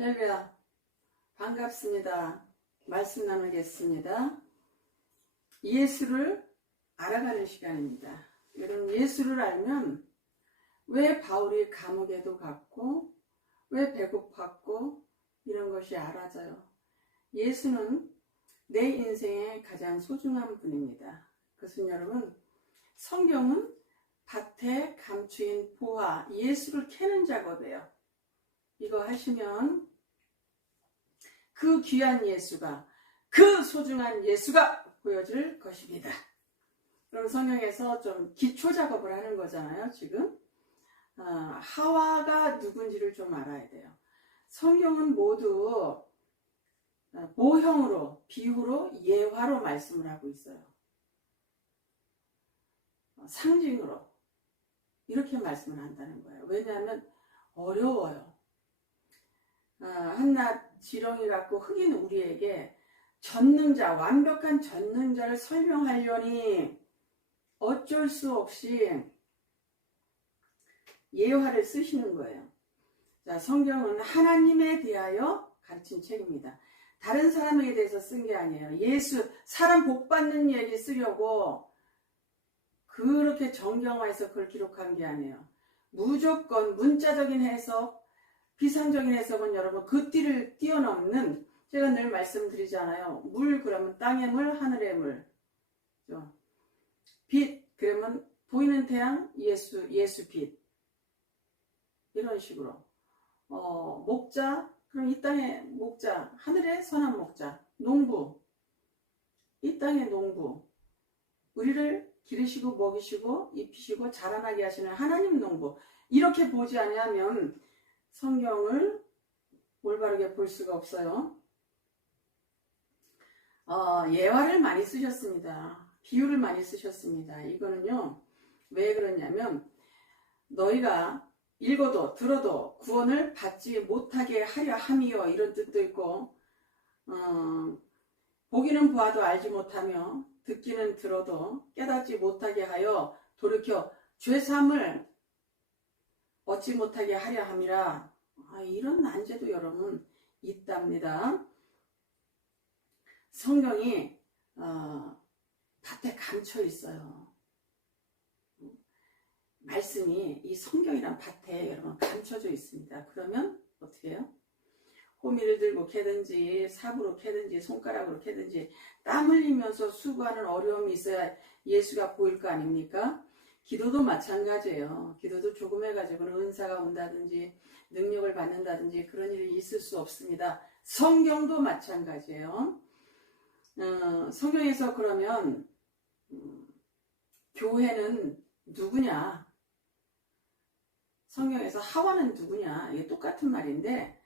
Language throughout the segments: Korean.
할렐루야, 반갑습니다. 말씀 나누겠습니다. 예수를 알아가는 시간입니다. 여러분, 예수를 알면 왜 바울이 감옥에도 갔고 왜 배고팠고 이런 것이 알아져요. 예수는 내 인생의 가장 소중한 분입니다. 그것은 여러분, 성경은 밭에 감추인 보화, 예수를 캐는 작업이에요. 이거 하시면 그 귀한 예수가, 그 소중한 예수가 보여질 것입니다. 그럼 성경에서 좀 기초 작업을 하는 거잖아요, 지금. 하와가 누군지를 좀 알아야 돼요. 성경은 모두 모형으로, 비유로, 예화로 말씀을 하고 있어요. 상징으로. 이렇게 말씀을 한다는 거예요. 왜냐하면 어려워요. 한낱 지렁이 같고 흑인 우리에게 전능자, 완벽한 전능자를 설명하려니 어쩔 수 없이 예화를 쓰시는 거예요. 자, 성경은 하나님에 대하여 가르친 책입니다. 다른 사람에게 대해서 쓴 게 아니에요. 예수, 사람 복 받는 얘기 쓰려고 그렇게 정경화해서 그걸 기록한 게 아니에요. 무조건 문자적인 해석, 비상적인 해석은 여러분 그 띠를 뛰어넘는, 제가 늘 말씀드리잖아요. 물 그러면 땅의 물, 하늘의 물. 빛 그러면 보이는 태양, 예수 빛. 이런 식으로. 목자 그럼 이 땅의 목자, 하늘의 선한 목자. 농부, 이 땅의 농부. 우리를 기르시고 먹이시고 입히시고 자라나게 하시는 하나님 농부. 이렇게 보지 아니하면 성경을 올바르게 볼 수가 없어요. 예화를 많이 쓰셨습니다. 비유를 많이 쓰셨습니다. 이거는요, 왜 그러냐면 너희가 읽어도 들어도 구원을 받지 못하게 하려 함이요, 이런 뜻도 있고, 보기는 보아도 알지 못하며 듣기는 들어도 깨닫지 못하게 하여 돌이켜 죄사함을 얻지 못하게 하려 함이라. 이런 난제도 여러분 있답니다. 성경이 밭에 감춰 있어요. 말씀이 이 성경이란 밭에 여러분 감춰져 있습니다. 그러면 어떻게 해요? 호미를 들고 캐든지 삽으로 캐든지 손가락으로 캐든지 땀 흘리면서 수고하는 어려움이 있어야 예수가 보일 거 아닙니까? 기도도 마찬가지예요. 기도도 조금 해가지고는 은사가 온다든지 능력을 받는다든지 그런 일이 있을 수 없습니다. 성경도 마찬가지예요. 성경에서 그러면 교회는 누구냐? 성경에서 하와는 누구냐? 이게 똑같은 말인데,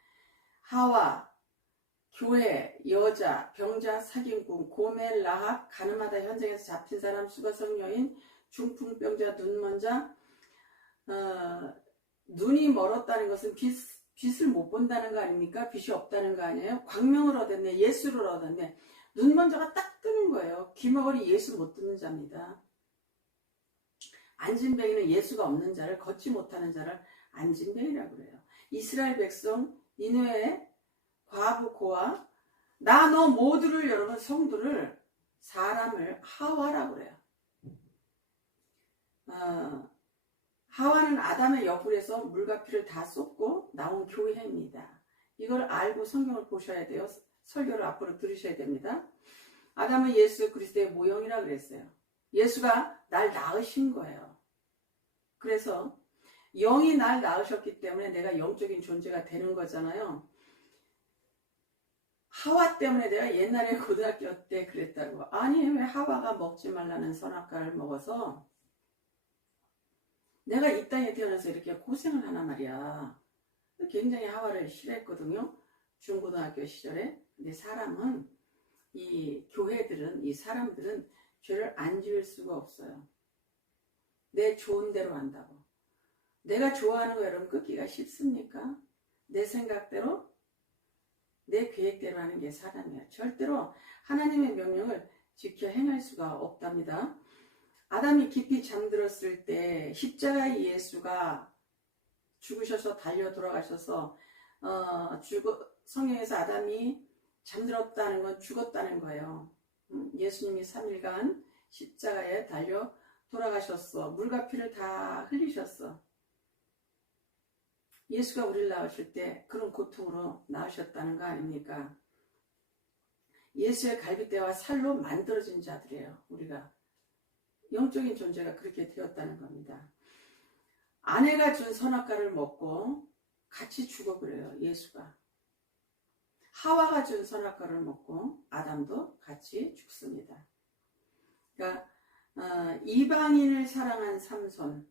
하와, 교회, 여자, 병자, 사기꾼, 고멜, 라합, 가늠하다 현장에서 잡힌 사람, 수가성 여인, 중풍병자, 눈먼 자. 눈이 멀었다는 것은 빛을 못 본다는 거 아닙니까? 빛이 없다는 거 아니에요? 광명을 얻었네, 예수를 얻었네. 눈먼 자가 딱 뜨는 거예요. 귀머거리 예수 못 듣는 자입니다. 안진뱅이는 예수가 없는 자를, 걷지 못하는 자를 안진뱅이라고 그래요. 이스라엘 백성 니느웨의 과부 고아, 나 너 모두를, 여러분 성도를, 사람을 하와라고 그래요. 하와는 아담의 옆구리에서 물과 피를 다 쏟고 나온 교회입니다. 이걸 알고 성경을 보셔야 돼요. 설교를 앞으로 들으셔야 됩니다. 아담은 예수 그리스도의 모형이라 그랬어요. 예수가 날 낳으신 거예요. 그래서 영이 날 낳으셨기 때문에 내가 영적인 존재가 되는 거잖아요. 하와 때문에 내가 옛날에 고등학교 때 그랬다고. 아니, 왜 하와가 먹지 말라는 선악과를 먹어서 내가 이 땅에 태어나서 이렇게 고생을 하나 말이야. 굉장히 하와를 싫어했거든요. 중고등학교 시절에. 근데 사람은, 이 교회들은, 이 사람들은 죄를 안 지을 수가 없어요. 내 좋은 대로 한다고. 내가 좋아하는 거 여러분 끊기가 쉽습니까? 내 생각대로, 내 계획대로 하는 게 사람이야. 절대로 하나님의 명령을 지켜 행할 수가 없답니다. 아담이 깊이 잠들었을 때 십자가의 예수가 죽으셔서 달려 돌아가셔서 성경에서 아담이 잠들었다는 건 죽었다는 거예요. 예수님이 3일간 십자가에 달려 돌아가셨어. 물과 피를 다 흘리셨어. 예수가 우리를 낳으실 때 그런 고통으로 낳으셨다는 거 아닙니까? 예수의 갈빗대와 살로 만들어진 자들이에요. 우리가 영적인 존재가 그렇게 되었다는 겁니다. 아내가 준 선악과를 먹고 같이 죽어버려요. 예수가. 하와가 준 선악과를 먹고 아담도 같이 죽습니다. 그러니까 이방인을 사랑한 삼손,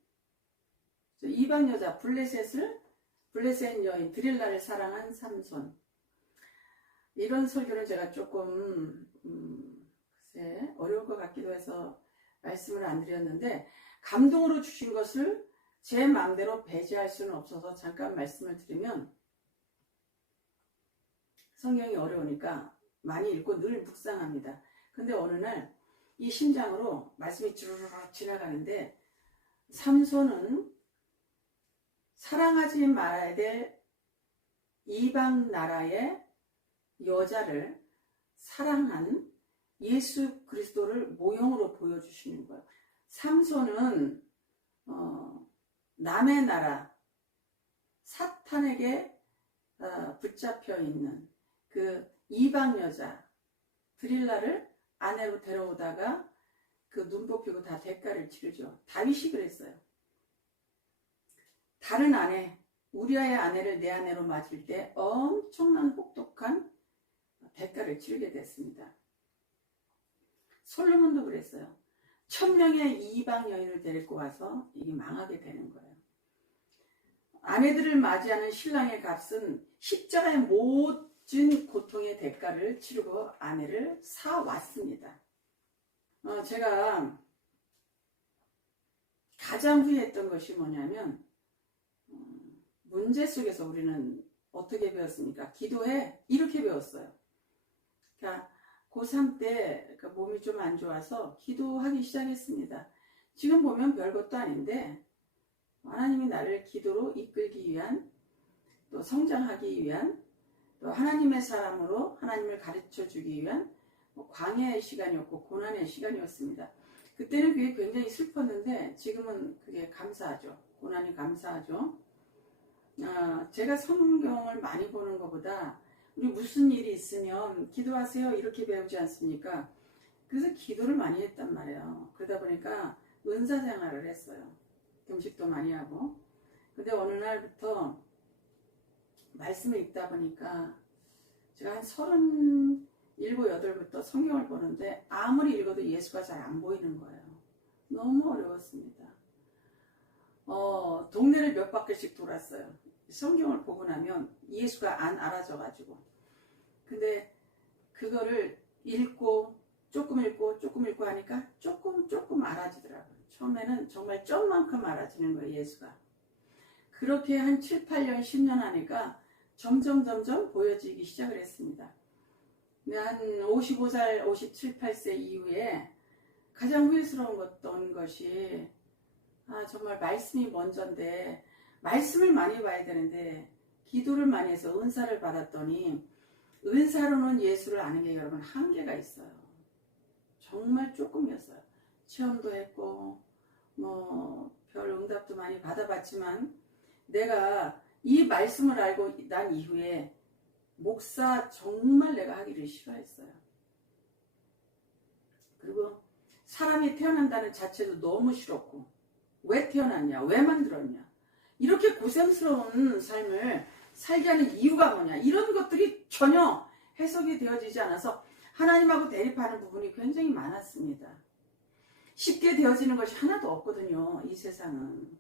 이방 여자 블레셋 여인 드릴라를 사랑한 삼손. 이런 설교를 제가 조금 글쎄 어려울 것 같기도 해서 말씀을 안 드렸는데, 감동으로 주신 것을 제 마음대로 배제할 수는 없어서 잠깐 말씀을 드리면, 성경이 어려우니까 많이 읽고 늘 묵상합니다. 근데 어느 날 이 심장으로 말씀이 주르륵 지나가는데, 삼손은 사랑하지 말아야 될 이방 나라의 여자를 사랑한 예수 그리스도를 모형으로 보여주시는 거예요. 삼손은 남의 나라 사탄에게 붙잡혀 있는 그 이방 여자 드릴라를 아내로 데려오다가 그 눈 뽑히고 다 대가를 치르죠. 다윗이 그랬어요. 다른 아내, 우리아의 아내를 내 아내로 맞을 때 엄청난 혹독한 대가를 치르게 됐습니다. 솔로몬도 그랬어요. 1000명의 이방 여인을 데리고 와서 이게 망하게 되는 거예요. 아내들을 맞이하는 신랑의 값은 십자가의 모든 고통의 대가를 치르고 아내를 사왔습니다. 제가 가장 후회했던 것이 뭐냐면, 문제 속에서 우리는 어떻게 배웠습니까? 기도해, 이렇게 배웠어요. 그러니까 고3 때 몸이 좀 안 좋아서 기도하기 시작했습니다. 지금 보면 별것도 아닌데, 하나님이 나를 기도로 이끌기 위한, 또 성장하기 위한, 또 하나님의 사람으로 하나님을 가르쳐 주기 위한 광야의 시간이었고 고난의 시간이었습니다. 그때는 그게 굉장히 슬펐는데 지금은 그게 감사하죠. 고난이 감사하죠. 제가 성경을 많이 보는 것보다 우리 무슨 일이 있으면 기도하세요 이렇게 배우지 않습니까? 그래서 기도를 많이 했단 말이에요. 그러다 보니까 은사 생활을 했어요. 금식도 많이 하고. 근데 어느 날부터 말씀을 읽다 보니까 제가 한 37, 8부터 성경을 보는데 아무리 읽어도 예수가 잘 안 보이는 거예요. 너무 어려웠습니다. 동네를 몇 바퀴씩 돌았어요. 성경을 보고 나면 예수가 안 알아져가지고. 근데 그거를 조금 읽고 하니까 조금 알아지더라고요. 처음에는 정말 점만큼 알아지는 거예요, 예수가. 그렇게 한 7, 8년, 10년 하니까 점점 보여지기 시작을 했습니다. 한 55살, 57, 8세 이후에 가장 후회스러운 것이 정말 말씀이 먼저인데 말씀을 많이 봐야 되는데 기도를 많이 해서 은사를 받았더니 은사로는 예수를 아는 게 여러분 한계가 있어요. 정말 조금이었어요. 체험도 했고 별 응답도 많이 받아봤지만 내가 이 말씀을 알고 난 이후에 목사 정말 내가 하기를 싫어했어요. 그리고 사람이 태어난다는 자체도 너무 싫었고 왜 태어났냐? 왜 만들었냐? 이렇게 고생스러운 삶을 살게 하는 이유가 뭐냐? 이런 것들이 전혀 해석이 되어지지 않아서 하나님하고 대립하는 부분이 굉장히 많았습니다. 쉽게 되어지는 것이 하나도 없거든요. 이 세상은.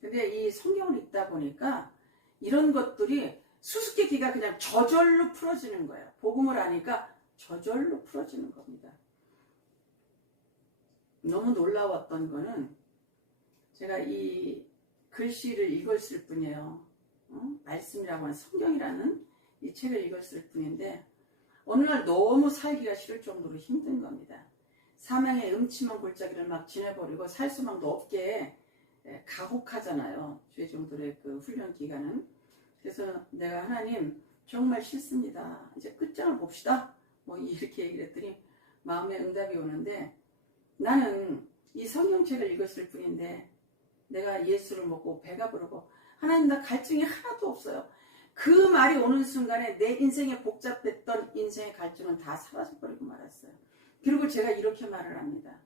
근데 이 성경을 읽다 보니까 이런 것들이 수수께끼가 그냥 저절로 풀어지는 거예요. 복음을 아니까 저절로 풀어지는 겁니다. 너무 놀라웠던 거는 제가 이 글씨를 읽었을 뿐이에요. 말씀이라고 하는 성경이라는 이 책을 읽었을 뿐인데 어느 날 너무 살기가 싫을 정도로 힘든 겁니다. 사망의 음침한 골짜기를 막 지내버리고 살 수만도 없게 가혹하잖아요. 죄종들의 그 훈련 기간은. 그래서 내가 하나님 정말 싫습니다. 이제 끝장을 봅시다. 뭐 이렇게 얘기를 했더니 마음에 응답이 오는데 나는 이 성경책을 읽었을 뿐인데 내가 예수를 먹고 배가 부르고 하나님 나 갈증이 하나도 없어요. 그 말이 오는 순간에 내 인생에 복잡했던 인생의 갈증은 다 사라져버리고 말았어요. 그리고 제가 이렇게 말을 합니다.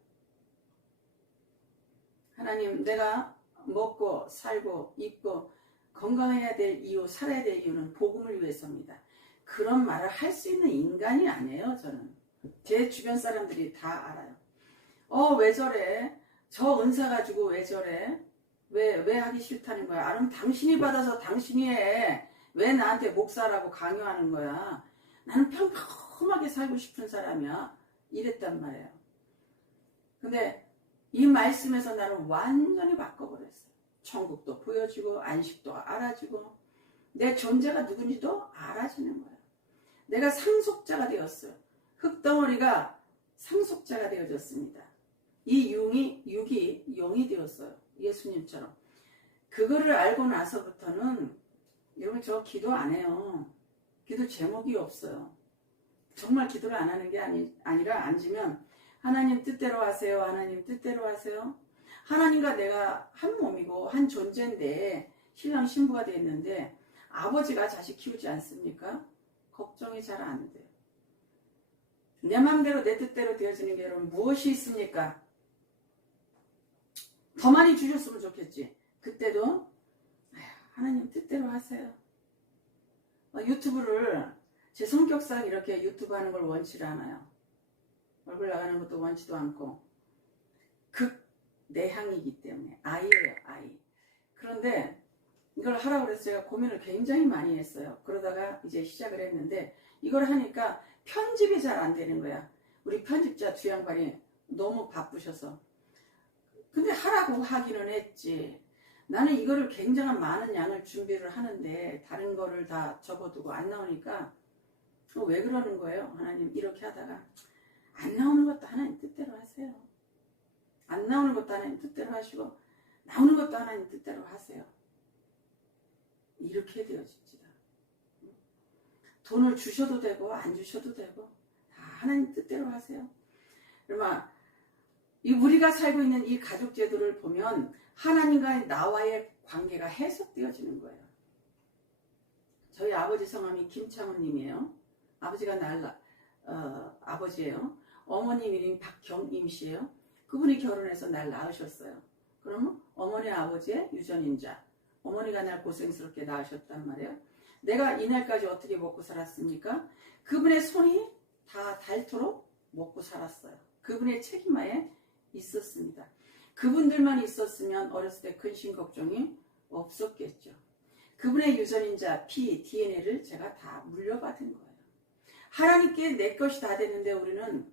하나님 내가 먹고 살고 입고 건강해야 될 이유, 살아야 될 이유는 복음을 위해서입니다. 그런 말을 할 수 있는 인간이 아니에요. 저는. 제 주변 사람들이 다 알아요. 왜 저래? 저 은사 가지고 왜 저래? 왜 하기 싫다는 거야? 아니면 당신이 받아서 당신이 해. 왜 나한테 목사라고 강요하는 거야? 나는 평범하게 살고 싶은 사람이야. 이랬단 말이에요. 근데 이 말씀에서 나는 완전히 바꿔버렸어요. 천국도 보여주고 안식도 알아주고 내 존재가 누군지도 알아주는 거예요. 내가 상속자가 되었어요. 흙덩어리가 상속자가 되어졌습니다. 이 육이 영이 되었어요. 예수님처럼. 그거를 알고 나서부터는 여러분 저 기도 안 해요. 기도 제목이 없어요. 정말 기도를 안 하는 게 아니라 앉으면 하나님 뜻대로 하세요. 하나님 뜻대로 하세요. 하나님과 내가 한 몸이고 한 존재인데 신랑 신부가 됐는데 아버지가 자식 키우지 않습니까? 걱정이 잘 안 돼요. 내 마음대로 내 뜻대로 되어지는 게 여러분 무엇이 있습니까? 더 많이 주셨으면 좋겠지. 그때도 하나님 뜻대로 하세요. 유튜브를 제 성격상 이렇게 유튜브 하는 걸 원치를 않아요. 얼굴 나가는 것도 원치도 않고 극내향이기 때문에 아이예요. 아이. 그런데 이걸 하라고 그래서 제가 고민을 굉장히 많이 했어요. 그러다가 이제 시작을 했는데 이걸 하니까 편집이 잘 안 되는 거야. 우리 편집자 두 양반이 너무 바쁘셔서. 근데 하라고 하기는 했지. 나는 이거를 굉장한 많은 양을 준비를 하는데 다른 거를 다 접어두고 안 나오니까 왜 그러는 거예요? 하나님 이렇게 하다가 안 나오는 것도 하나님 뜻대로 하세요. 안 나오는 것도 하나님 뜻대로 하시고 나오는 것도 하나님 뜻대로 하세요. 이렇게 되어집니다. 돈을 주셔도 되고 안 주셔도 되고 다 하나님 뜻대로 하세요. 그러면 우리가 살고 있는 이 가족 제도를 보면 하나님과 나와의 관계가 해석되어지는 거예요. 저희 아버지 성함이 김창훈 님이에요. 아버지가 아버지예요. 어머님 이름이 박경임 씨예요. 그분이 결혼해서 날 낳으셨어요. 그러면 어머니 아버지의 유전인자. 어머니가 날 고생스럽게 낳으셨단 말이에요. 내가 이날까지 어떻게 먹고 살았습니까? 그분의 손이 다 닳도록 먹고 살았어요. 그분의 책임하에 있었습니다. 그분들만 있었으면 어렸을 때 근심 걱정이 없었겠죠. 그분의 유전인자, 피, DNA를 제가 다 물려받은 거예요. 하나님께 내 것이 다 됐는데 우리는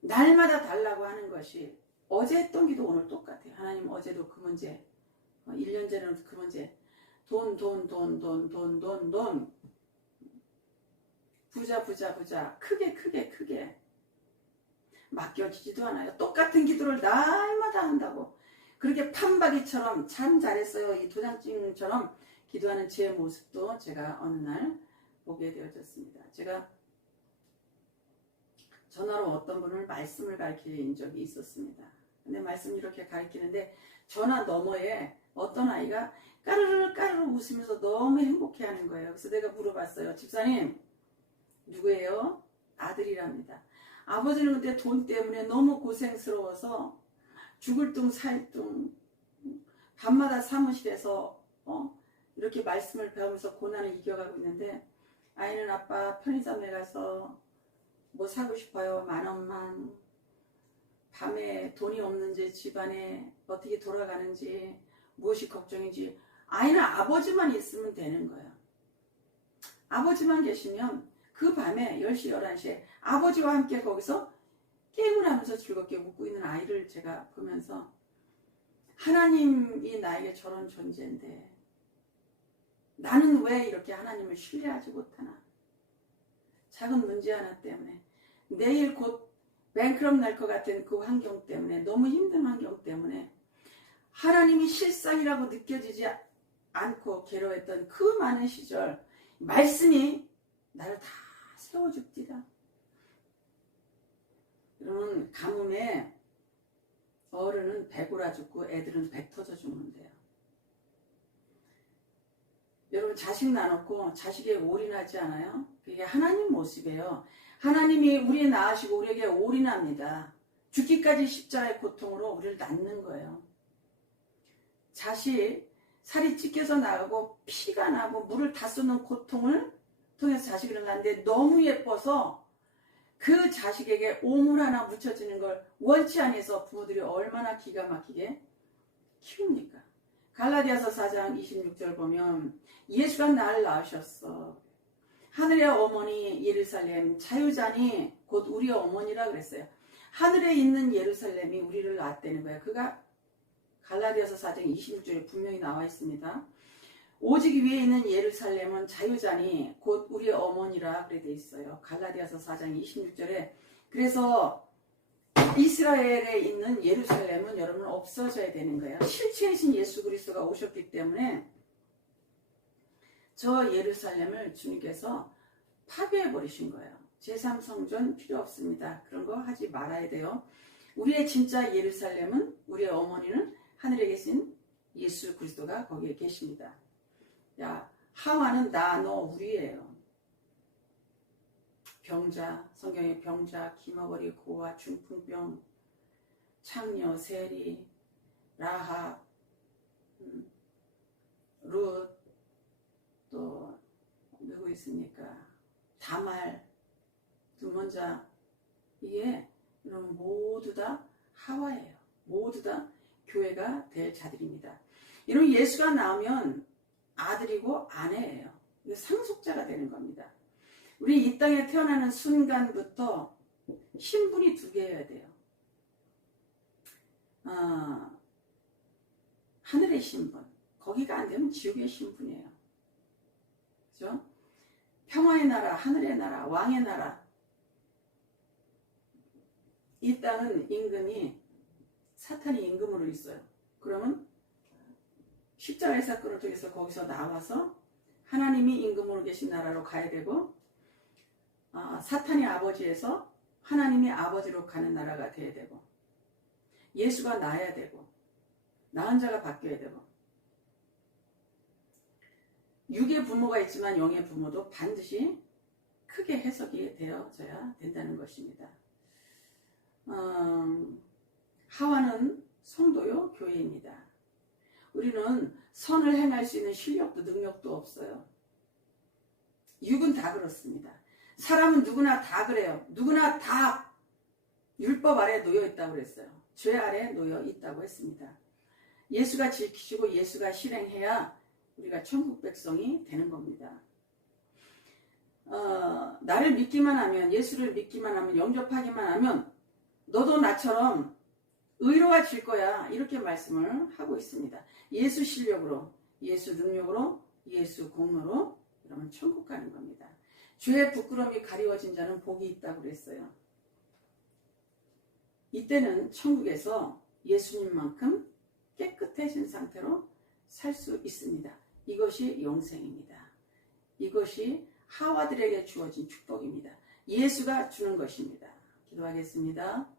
날마다 달라고 하는 것이 어제 했던 기도 오늘 똑같아요. 하나님 어제도 그 문제, 1년 전에는 그 문제, 돈. 부자. 크게. 맡겨지지도 않아요. 똑같은 기도를 날마다 한다고. 그렇게 판박이처럼 참 잘했어요. 이 도장증처럼 기도하는 제 모습도 제가 어느 날 보게 되어졌습니다. 제가 전화로 어떤 분을 말씀을 가르친 적이 있었습니다. 근데 말씀 이렇게 가르치는데 전화 너머에 어떤 아이가 까르르 웃으면서 너무 행복해하는 거예요. 그래서 내가 물어봤어요. 집사님 누구예요? 아들이랍니다. 아버지는 그때 돈 때문에 너무 고생스러워서 죽을 둥 살 둥 밤마다 사무실에서 이렇게 말씀을 배우면서 고난을 이겨가고 있는데 아이는 아빠 편의점에 가서 뭐 사고 싶어요. 10,000원만. 밤에 돈이 없는지 집안에 어떻게 돌아가는지 무엇이 걱정인지 아이는 아버지만 있으면 되는 거예요. 아버지만 계시면 그 밤에 10시 11시에 아버지와 함께 거기서 게임을 하면서 즐겁게 웃고 있는 아이를 제가 보면서 하나님이 나에게 저런 존재인데 나는 왜 이렇게 하나님을 신뢰하지 못하나. 작은 문제 하나 때문에 내일 곧 뱅크럽 날 것 같은 그 환경 때문에 너무 힘든 환경 때문에 하나님이 실상이라고 느껴지지 않고 괴로웠던 그 많은 시절 말씀이 나를 다 세워줍디다. 여러분, 가뭄에 어른은 배고라 죽고 애들은 배 터져 죽는데요. 여러분, 자식 낳아놓고 자식에 올인하지 않아요? 그게 하나님 모습이에요. 하나님이 우리 낳으시고 우리에게 올인합니다. 죽기까지 십자가의 고통으로 우리를 낳는 거예요. 자식, 살이 찢겨서 나가고 피가 나고 물을 다 쏟는 고통을 통해서 자식을 낳는데 너무 예뻐서 그 자식에게 오물 하나 묻혀지는 걸 원치 않아서 부모들이 얼마나 기가 막히게 키웁니까? 갈라디아서 4장 26절 보면 예수가 나를 낳으셨어. 하늘의 어머니 예루살렘 자유자니 곧 우리 어머니라 그랬어요. 하늘에 있는 예루살렘이 우리를 낳았다는 거예요. 그가 갈라디아서 4장 26절에 분명히 나와 있습니다. 오직 위에 있는 예루살렘은 자유자니 곧 우리 어머니라 그래 돼 있어요. 갈라디아서 4장 26절에. 그래서 이스라엘에 있는 예루살렘은 여러분 없어져야 되는 거예요. 실체이신 예수 그리스도가 오셨기 때문에 저 예루살렘을 주님께서 파괴해 버리신 거예요. 제3성전 필요 없습니다. 그런 거 하지 말아야 돼요. 우리의 진짜 예루살렘은, 우리의 어머니는 하늘에 계신 예수 그리스도가 거기에 계십니다. 야, 하와는 나, 너, 우리예요. 병자, 성경에 병자, 기머거리, 고아, 중풍병, 창녀, 세리, 라합, 룻, 또 누구 있습니까? 다말, 두문자. 이게 여러분 모두 다 하와예요. 모두 다 교회가 될 자들입니다. 이런 예수가 나오면 아들이고 아내예요. 상속자가 되는 겁니다. 우리 이 땅에 태어나는 순간부터 신분이 두 개여야 돼요. 하늘의 신분, 거기가 안 되면 지옥의 신분이에요. 그죠? 평화의 나라, 하늘의 나라, 왕의 나라. 이 땅은 임금이 사탄이 임금으로 있어요. 그러면 십자가의 사건을 통해서 거기서 나와서 하나님이 임금으로 계신 나라로 가야 되고, 사탄이 아버지에서 하나님이 아버지로 가는 나라가 돼야 되고, 예수가 나야 되고, 낳은 자가 바뀌어야 되고, 육의 부모가 있지만 영의 부모도 반드시 크게 해석이 되어져야 된다는 것입니다. 하와는 성도요, 교회입니다. 우리는 선을 행할 수 있는 실력도 능력도 없어요. 육은 다 그렇습니다. 사람은 누구나 다 그래요. 누구나 다 율법 아래 놓여 있다고 그랬어요. 죄 아래 놓여 있다고 했습니다. 예수가 지키시고 예수가 실행해야 우리가 천국 백성이 되는 겁니다. 나를 믿기만 하면, 예수를 믿기만 하면, 영접하기만 하면 너도 나처럼 의로워질 거야. 이렇게 말씀을 하고 있습니다. 예수 실력으로, 예수 능력으로, 예수 공로로 그러면 천국 가는 겁니다. 죄의 부끄러움이 가리워진 자는 복이 있다고 그랬어요. 이때는 천국에서 예수님만큼 깨끗해진 상태로 살 수 있습니다. 이것이 영생입니다. 이것이 하와들에게 주어진 축복입니다. 예수가 주는 것입니다. 기도하겠습니다.